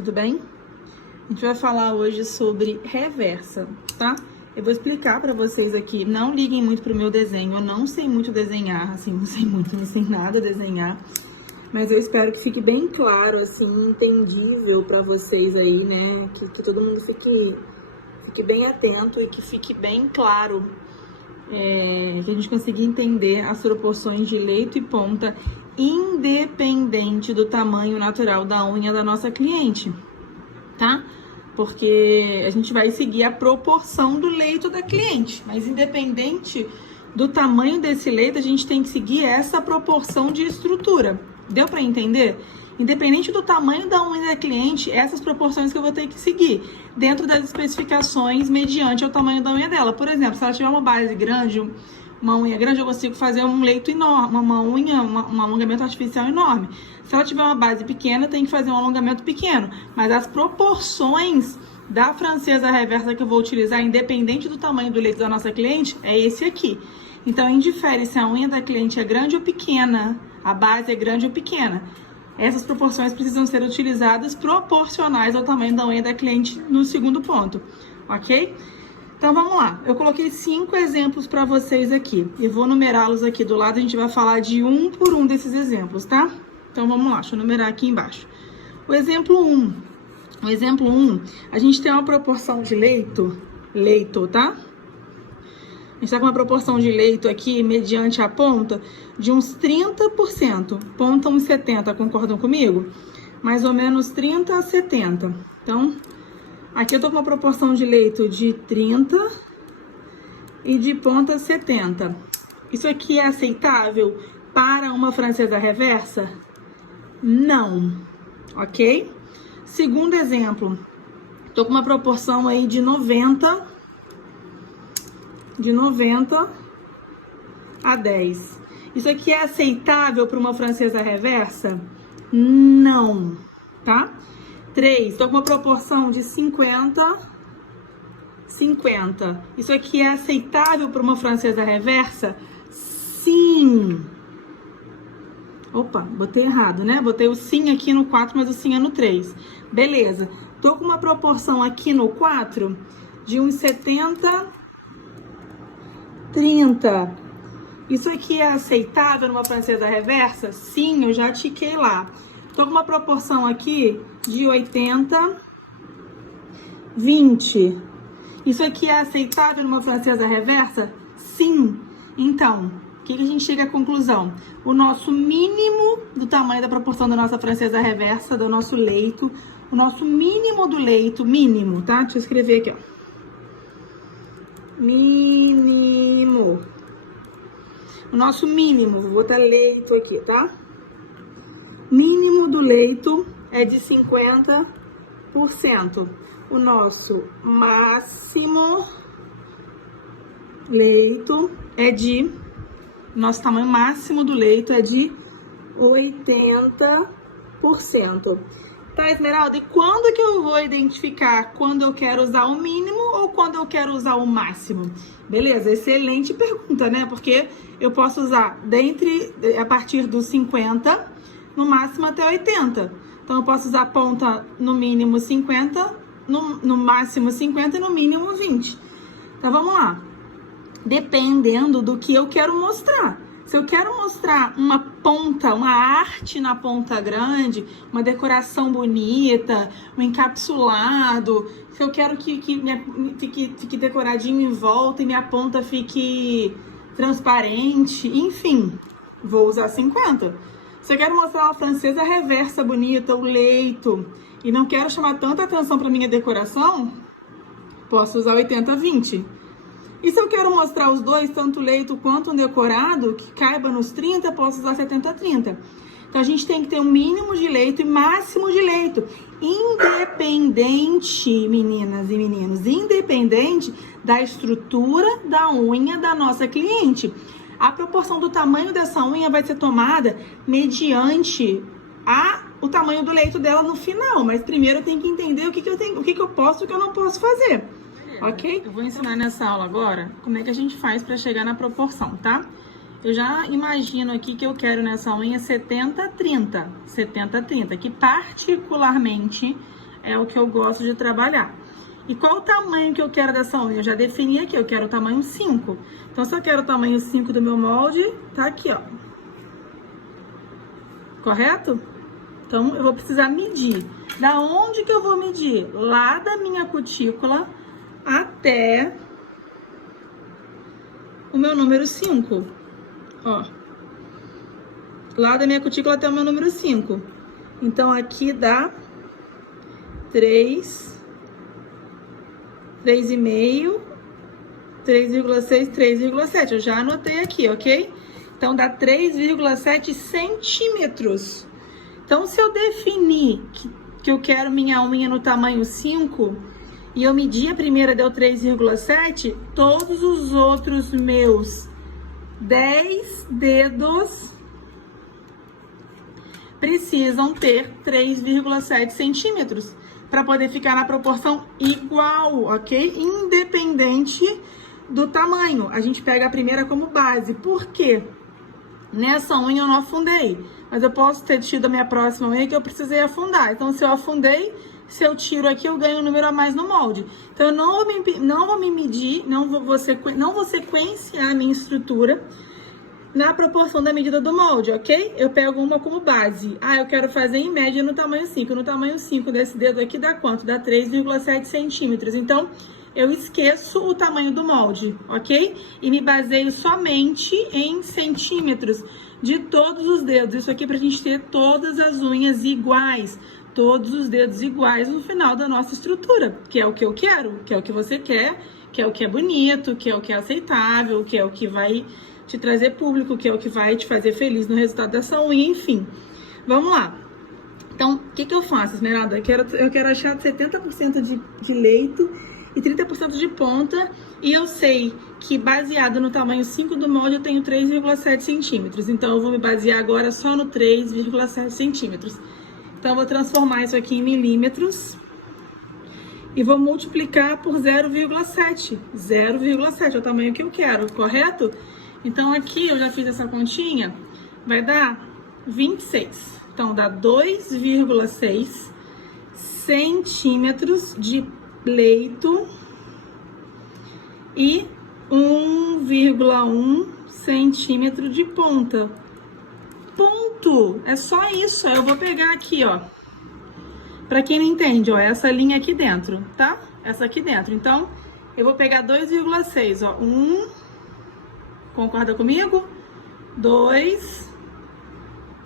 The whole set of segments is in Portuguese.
Tudo bem? A gente vai falar hoje sobre reversa, tá? Eu vou explicar pra vocês aqui, não liguem muito pro meu desenho, eu não sei muito desenhar, assim, não sei nada desenhar, mas eu espero que fique bem claro, assim, entendível pra vocês aí, né? Que todo mundo fique bem atento e que fique bem claro, que a gente consiga entender as proporções de leito e ponta, independente do tamanho natural da unha da nossa cliente, tá? Porque a gente vai seguir a proporção do leito da cliente, mas independente do tamanho desse leito, a gente tem que seguir essa proporção de estrutura. Deu para entender? Independente do tamanho da unha da cliente, essas proporções que eu vou ter que seguir, dentro das especificações mediante o tamanho da unha dela. Por exemplo, se ela tiver uma base grande, uma unha grande, eu consigo fazer um leito enorme, um alongamento artificial enorme. Se ela tiver uma base pequena, tem que fazer um alongamento pequeno. Mas as proporções da francesa reversa que eu vou utilizar, independente do tamanho do leito da nossa cliente, é esse aqui. Então, indifere se a unha da cliente é grande ou pequena, a base é grande ou pequena. Essas proporções precisam ser utilizadas proporcionais ao tamanho da unha da cliente no segundo ponto, ok? Então, vamos lá. Eu coloquei 5 exemplos para vocês aqui. E vou numerá-los aqui do lado. A gente vai falar de um por um desses exemplos, tá? Então, vamos lá. Deixa eu numerar aqui embaixo. O exemplo 1. O exemplo 1, a gente tem uma proporção de leito, tá? A gente tá com uma proporção de leito aqui, mediante a ponta, de uns 30%. Ponta uns 70%, concordam comigo? Mais ou menos 30 a 70. Então, aqui eu tô com uma proporção de leito de 30 e de ponta 70. Isso aqui é aceitável para uma francesa reversa? Não, ok? Segundo exemplo, tô com uma proporção aí de 90 a 10. Isso aqui é aceitável para uma francesa reversa? Não, tá? 3, tô com uma proporção de 50. Isso aqui é aceitável para uma francesa reversa? Sim. Opa, botei errado, né? Botei o sim aqui no 4, mas o sim é no 3. Beleza. Tô com uma proporção aqui no 4 de uns 70, 30. Isso aqui é aceitável numa francesa reversa? Sim, eu já tiquei lá. Tô com uma proporção aqui de 80, 20. Isso aqui é aceitável numa francesa reversa? Sim. Então, o que a gente chega à conclusão? O nosso mínimo do tamanho da proporção da nossa francesa reversa, do nosso leito, o nosso mínimo do leito, mínimo, tá? Deixa eu escrever aqui, ó. Mínimo. O nosso mínimo, vou botar leito aqui, tá? Mínimo do leito é de 50%. O nosso máximo leito é de... Nosso tamanho máximo do leito é de 80%. Tá, Esmeralda? E quando que eu vou identificar quando eu quero usar o mínimo ou quando eu quero usar o máximo? Beleza, excelente pergunta, né? Porque eu posso usar a partir dos 50, no máximo até 80. Então, eu posso usar a ponta no mínimo 50, no máximo 50 e no mínimo 20. Então, vamos lá. Dependendo do que eu quero mostrar. Se eu quero mostrar uma ponta, uma arte na ponta grande, uma decoração bonita, um encapsulado, se eu quero que fique decoradinho em volta e minha ponta fique transparente, enfim, vou usar 50. Se eu quero mostrar uma francesa reversa bonita, o leito, e não quero chamar tanta atenção para minha decoração, posso usar 80-20. E se eu quero mostrar os dois, tanto o leito quanto o decorado, que caiba nos 30, posso usar 70-30. Então, a gente tem que ter um mínimo de leito e máximo de leito. Independente, meninas e meninos, independente da estrutura da unha da nossa cliente. A proporção do tamanho dessa unha vai ser tomada mediante o tamanho do leito dela no final. Mas primeiro eu tenho que entender o que eu posso e o que eu não posso fazer. Ok? Eu vou ensinar nessa aula agora como é que a gente faz para chegar na proporção, tá? Eu já imagino aqui que eu quero nessa unha 70-30, que particularmente é o que eu gosto de trabalhar. E qual o tamanho que eu quero dessa unha? Eu já defini aqui, eu quero o tamanho 5. Então, se eu quero o tamanho 5 do meu molde, tá aqui, ó. Correto? Então, eu vou precisar medir. Da onde que eu vou medir? Lá da minha cutícula até o meu número 5. Ó. Lá da minha cutícula até o meu número 5. Então, aqui dá 3,5, 3,6, 3,7. Eu já anotei aqui, ok? Então, dá 3,7 centímetros. Então, se eu definir que eu quero minha unha no tamanho 5 e eu medir a primeira, deu 3,7, todos os outros meus 10 dedos precisam ter 3,7 centímetros para poder ficar na proporção igual, ok? Independente do tamanho. A gente pega a primeira como base. Por quê? Nessa unha eu não afundei, mas eu posso ter tido a minha próxima unha que eu precisei afundar. Então, se eu afundei, se eu tiro aqui, eu ganho um número a mais no molde. Então, eu não vou me medir, não vou sequenciar a minha estrutura na proporção da medida do molde, ok? Eu pego uma como base. Ah, eu quero fazer em média no tamanho 5. No tamanho 5 desse dedo aqui dá quanto? Dá 3,7 centímetros. Então, eu esqueço o tamanho do molde, ok? E me baseio somente em centímetros de todos os dedos. Isso aqui é pra gente ter todas as unhas iguais, todos os dedos iguais no final da nossa estrutura, que é o que eu quero, que é o que você quer, que é o que é bonito, que é o que é aceitável, que é o que vai te trazer público, que é o que vai te fazer feliz no resultado dessa unha, enfim. Vamos lá. Então, o que eu faço, Esmeralda? Eu quero achar 70% de leito e 30% de ponta, e eu sei que baseado no tamanho 5 do molde eu tenho 3,7 centímetros. Então, eu vou me basear agora só no 3,7 centímetros. Então, eu vou transformar isso aqui em milímetros e vou multiplicar por 0,7. 0,7 é o tamanho que eu quero, correto? Então, aqui eu já fiz essa continha, vai dar 26. Então, dá 2,6 centímetros de leito e 1,1 centímetro de ponta. Ponto! É só isso. Eu vou pegar aqui, ó. Pra quem não entende, ó, essa linha aqui dentro, tá? Essa aqui dentro. Então, eu vou pegar 2,6, ó. 1, concorda comigo? 2,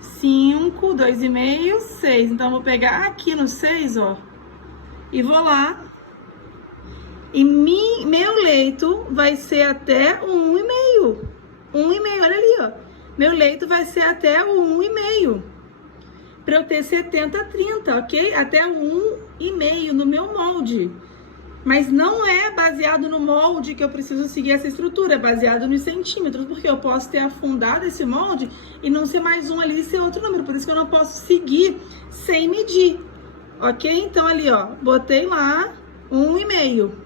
5, 2,5, 6. Então, eu vou pegar aqui no 6, ó. E vou lá. E meu leito vai ser até o 1,5. 1,5, olha ali, ó. Meu leito vai ser até o 1,5. Para eu ter 70-30, ok? Até o 1,5 no meu molde. Mas não é baseado no molde que eu preciso seguir essa estrutura. É baseado nos centímetros. Porque eu posso ter afundado esse molde e não ser mais um ali e ser outro número. Por isso que eu não posso seguir sem medir. Ok? Então, ali, ó. Botei lá 1,5.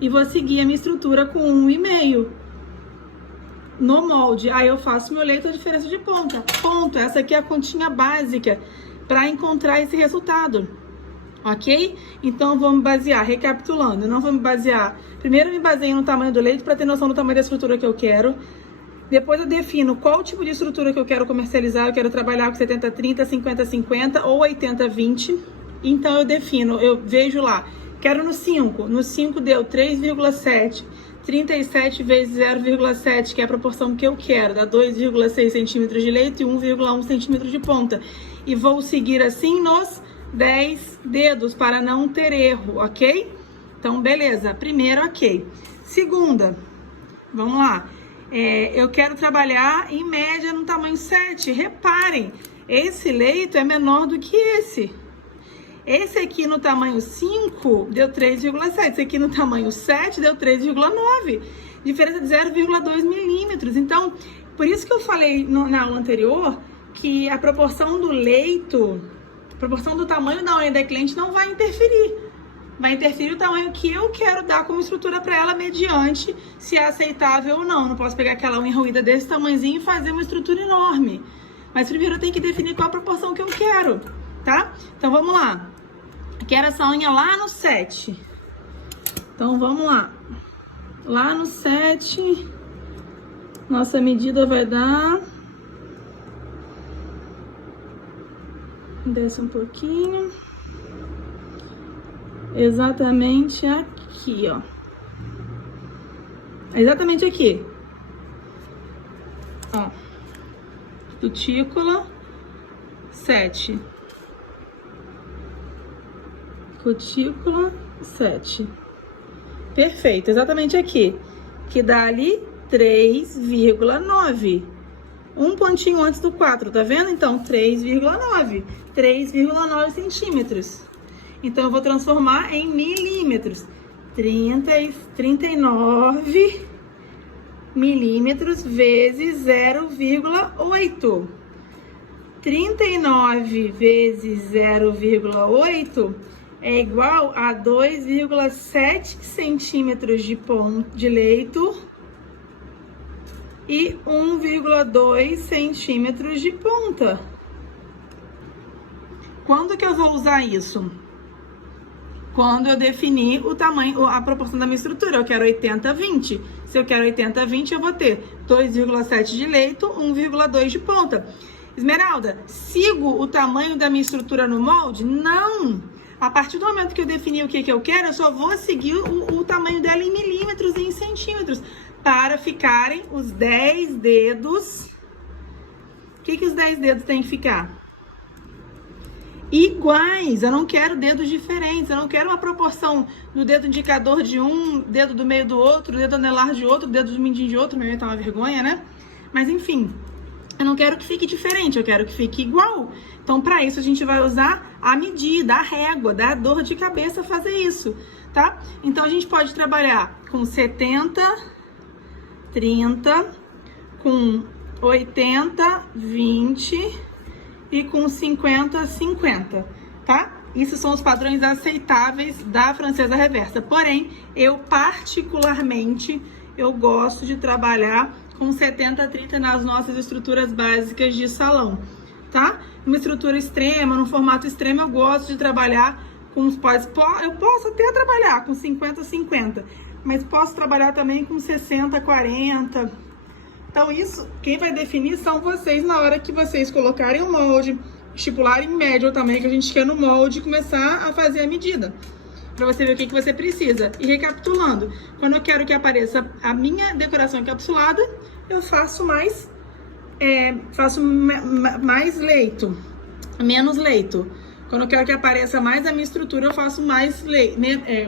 E vou seguir a minha estrutura com 1,5 no molde. Aí eu faço meu leito a diferença de ponta. Ponto. Essa aqui é a continha básica para encontrar esse resultado. Ok? Então, vou me basear, recapitulando, não vou me basear... Primeiro, eu me baseio no tamanho do leito para ter noção do tamanho da estrutura que eu quero. Depois, eu defino qual tipo de estrutura que eu quero comercializar. Eu quero trabalhar com 70-30, 50-50 ou 80-20. Então, eu defino, eu vejo lá... Quero no 5. No 5 deu 3,7. 37 vezes 0,7, que é a proporção que eu quero. Dá 2,6 centímetros de leito e 1,1 centímetro de ponta. E vou seguir assim nos 10 dedos para não ter erro, ok? Então, beleza. Primeiro, ok. Segunda, vamos lá. Eu quero trabalhar em média no tamanho 7. Reparem, esse leito é menor do que esse. Esse aqui no tamanho 5 deu 3,7. Esse aqui no tamanho 7 deu 3,9. Diferença de 0,2 milímetros. Então, por isso que eu falei na aula anterior que a proporção do leito, a proporção do tamanho da unha da cliente não vai interferir. Vai interferir o tamanho que eu quero dar como estrutura para ela mediante se é aceitável ou não. Não posso pegar aquela unha ruída desse tamanhozinho e fazer uma estrutura enorme. Mas primeiro eu tenho que definir qual a proporção que eu quero, tá? Então, vamos lá. Quero essa unha lá no 7. Então, vamos lá. Lá no 7, nossa medida vai dar... Desce um pouquinho. Exatamente aqui, ó. Exatamente aqui. Ó. Cutícula 7. Cutícula 7. Perfeito, exatamente aqui. Que dá ali 3,9. Um pontinho antes do 4, tá vendo? Então, 3,9. 3,9 centímetros. Então, eu vou transformar em milímetros. 39 milímetros vezes 0,8. 39 vezes 0,8 é igual a 2,7 centímetros de leito e 1,2 centímetros de ponta. Quando que eu vou usar isso? Quando eu definir o tamanho, a proporção da minha estrutura. Eu quero 80-20. Se eu quero 80-20, eu vou ter 2,7 de leito, 1,2 de ponta. Esmeralda, sigo o tamanho da minha estrutura no molde? Não! A partir do momento que eu definir o que eu quero, eu só vou seguir o tamanho dela em milímetros e em centímetros, para ficarem os 10 dedos. O que os 10 dedos têm que ficar? Iguais. Eu não quero dedos diferentes, eu não quero uma proporção do dedo indicador de um, dedo do meio do outro, dedo anelar de outro, dedo do mindinho de outro, meu tá uma vergonha, né? Mas enfim, eu não quero que fique diferente, eu quero que fique igual. Então, para isso, a gente vai usar a medida, a régua, dá dor de cabeça fazer isso, tá? Então, a gente pode trabalhar com 70, 30, com 80, 20... e com 50, 50, tá? Isso são os padrões aceitáveis da francesa reversa. Porém, eu particularmente, eu gosto de trabalhar com 70, 30 nas nossas estruturas básicas de salão, tá? Numa estrutura extrema, num formato extremo, eu gosto de trabalhar com os pós. Eu posso até trabalhar com 50, 50, mas posso trabalhar também com 60, 40... Então, isso, quem vai definir são vocês na hora que vocês colocarem o molde, estipularem médio o tamanho que a gente quer no molde e começar a fazer a medida. Pra você ver o que você precisa. E recapitulando, quando eu quero que apareça a minha decoração encapsulada, eu faço mais leito, menos leito. Quando eu quero que apareça mais a minha estrutura, eu faço mais leito.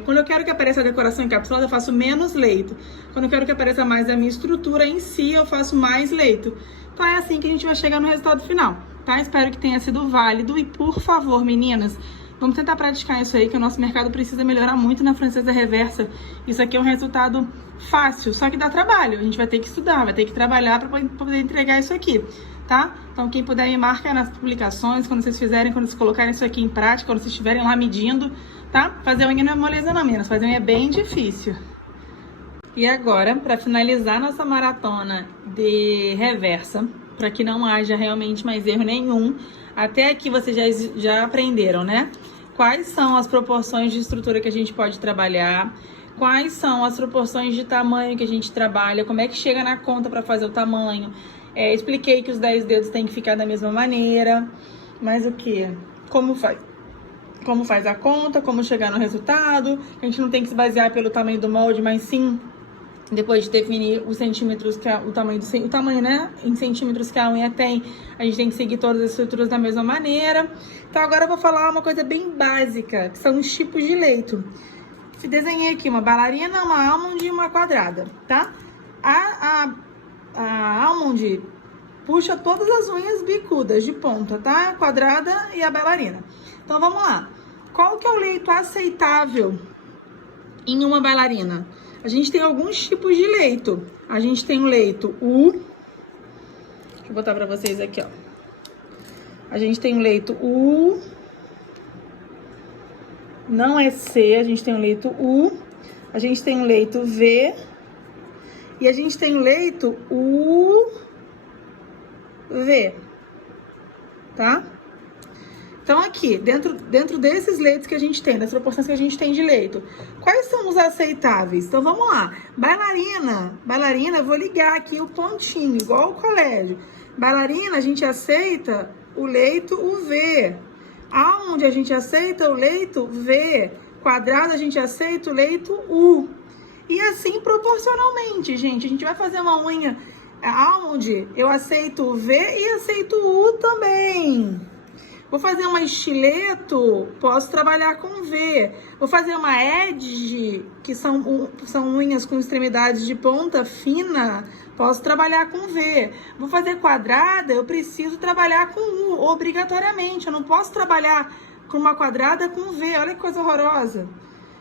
Quando eu quero que apareça a decoração encapsulada, eu faço menos leito. Quando eu quero que apareça mais a minha estrutura em si, eu faço mais leito. Então é assim que a gente vai chegar no resultado final, tá? Espero que tenha sido válido e, por favor, meninas, vamos tentar praticar isso aí, que o nosso mercado precisa melhorar muito na francesa reversa. Isso aqui é um resultado fácil, só que dá trabalho. A gente vai ter que estudar, vai ter que trabalhar para poder entregar isso aqui, tá? Então, quem puder me marcar nas publicações, quando vocês colocarem isso aqui em prática, quando vocês estiverem lá medindo, tá? Fazer unha não é moleza não, meninas. Fazer unha é bem difícil. E agora, para finalizar nossa maratona de reversa, para que não haja realmente mais erro nenhum, até aqui vocês já aprenderam, né? Quais são as proporções de estrutura que a gente pode trabalhar, quais são as proporções de tamanho que a gente trabalha, como é que chega na conta para fazer o tamanho. Expliquei que os 10 dedos têm que ficar da mesma maneira, mas o que? Como faz a conta, como chegar no resultado. A gente não tem que se basear pelo tamanho do molde, mas sim, depois de definir os centímetros, o tamanho, né, em centímetros que a unha tem, a gente tem que seguir todas as estruturas da mesma maneira. Então, agora eu vou falar uma coisa bem básica, que são os tipos de leito. Desenhei aqui uma bailarina, uma almond e uma quadrada, tá? A almond puxa todas as unhas bicudas de ponta, tá? A quadrada e a bailarina. Então, vamos lá. Qual que é o leito aceitável em uma bailarina? A gente tem alguns tipos de leito. A gente tem o leito U. Deixa eu botar pra vocês aqui, ó. A gente tem o leito U. Não é C, a gente tem o leito U. A gente tem o leito V. E a gente tem o leito UV, tá? Então, aqui, dentro desses leitos que a gente tem, das proporções que a gente tem de leito, quais são os aceitáveis? Então, vamos lá. Bailarina, eu vou ligar aqui o pontinho, igual o colégio. Bailarina, a gente aceita o leito UV. Aonde a gente aceita o leito V. Quadrado, a gente aceita o leito U. E assim, proporcionalmente, gente. A gente vai fazer uma unha aonde eu aceito o V e aceito o U também. Vou fazer uma estileto, posso trabalhar com V. Vou fazer uma edge, que são unhas com extremidades de ponta fina, posso trabalhar com V. Vou fazer quadrada, eu preciso trabalhar com U, obrigatoriamente. Eu não posso trabalhar com uma quadrada com V, olha que coisa horrorosa.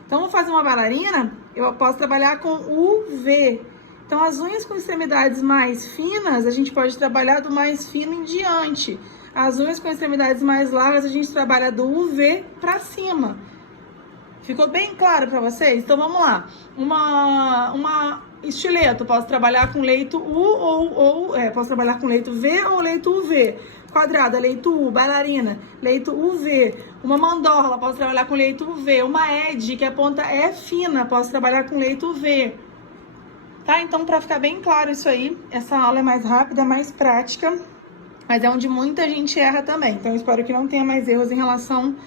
Então, vou fazer uma bailarina, eu posso trabalhar com UV. Então, as unhas com extremidades mais finas, a gente pode trabalhar do mais fino em diante. As unhas com extremidades mais largas, a gente trabalha do UV pra cima. Ficou bem claro pra vocês? Então, vamos lá. Uma estileto, posso trabalhar com leito U posso trabalhar com leito V ou leito UV. Quadrada, leito U. Bailarina, leito UV. Uma mandorla, posso trabalhar com leito UV. Uma edge, que a ponta é fina, posso trabalhar com leito UV. Tá? Então, pra ficar bem claro isso aí, essa aula é mais rápida, mais prática. Mas é onde muita gente erra também. Então, eu espero que não tenha mais erros em relação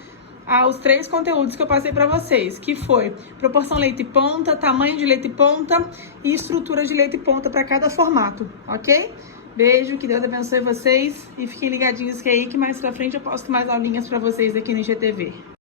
aos 3 conteúdos que eu passei pra vocês. Que foi proporção leito e ponta, tamanho de leito e ponta e estrutura de leito e ponta para cada formato, ok? Beijo, que Deus abençoe vocês. E fiquem ligadinhos que aí que mais pra frente eu posto mais aulinhas pra vocês aqui no IGTV.